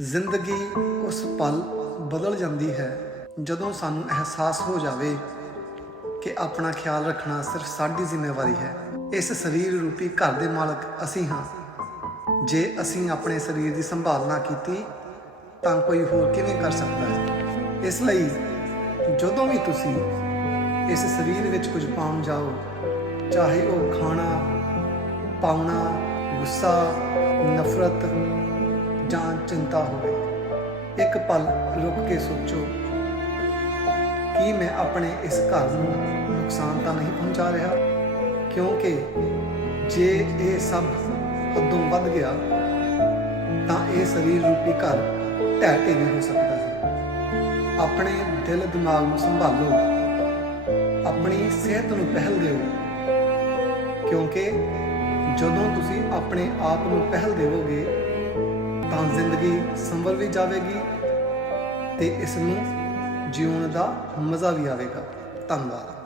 ਜ਼ਿੰਦਗੀ ਉਸ ਪਲ ਬਦਲ ਜਾਂਦੀ ਹੈ ਜਦੋਂ ਸਾਨੂੰ ਅਹਿਸਾਸ ਹੋ ਜਾਵੇ ਕਿ ਆਪਣਾ ਖਿਆਲ ਰੱਖਣਾ ਸਿਰਫ ਸਾਡੀ ਜ਼ਿੰਮੇਵਾਰੀ ਹੈ। ਇਸ ਸਰੀਰ ਰੂਪੀ ਘਰ ਦੇ ਮਾਲਕ ਅਸੀਂ ਹਾਂ। ਜੇ ਅਸੀਂ ਆਪਣੇ ਸਰੀਰ ਦੀ ਸੰਭਾਲ ਨਾ ਕੀਤੀ, ਤਾਂ ਕੋਈ ਹੋਰ ਕਿਵੇਂ ਕਰ ਸਕਦਾ ਹੈ? ਇਸ ਲਈ ਜਦੋਂ ਵੀ ਤੁਸੀਂ ਇਸ ਸਰੀਰ ਵਿੱਚ ਕੁਝ ਪਾਉਣ ਜਾਓ, ਚਾਹੇ ਉਹ ਖਾਣਾ, ਪਾਉਣਾ, ਗੁੱਸਾ, ਨਫ਼ਰਤ ਜਾਂ ਚਿੰਤਾ ਹੋਵੇ, ਇੱਕ ਪਲ ਰੁਕ ਕੇ ਸੋਚੋ, ਕੀ ਮੈਂ ਆਪਣੇ ਇਸ ਘਰ ਨੂੰ ਨੁਕਸਾਨ ਤਾਂ ਨਹੀਂ ਪਹੁੰਚਾ ਰਿਹਾ? ਕਿਉਂਕਿ ਜੇ ਇਹ ਸਭ ਉਦੋਂ ਵੱਧ ਗਿਆ, ਤਾਂ ਇਹ ਸਰੀਰ ਰੂਪੀ ਘਰ ਢਹਿ ਢੇਰੀ ਹੋ ਸਕਦਾ ਹੈ ਆਪਣੇ ਦਿਲ ਦਿਮਾਗ ਨੂੰ ਸੰਭਾਲੋ, ਆਪਣੀ ਸਿਹਤ ਨੂੰ ਪਹਿਲ ਦਿਓ, ਕਿਉਂਕਿ ਜਦੋਂ ਤੁਸੀਂ ਆਪਣੇ ਆਪ ਨੂੰ ਪਹਿਲ ਦੇਵੋਗੇ ਸੰਭਲ ਵੀ ਜਾਵੇਗੀ ਤੇ ਇਸ ਨੂੰ ਜਿਉਣ ਦਾ ਮਜ਼ਾ ਵੀ ਆਵੇਗਾ। ਧੰਨਵਾਦ।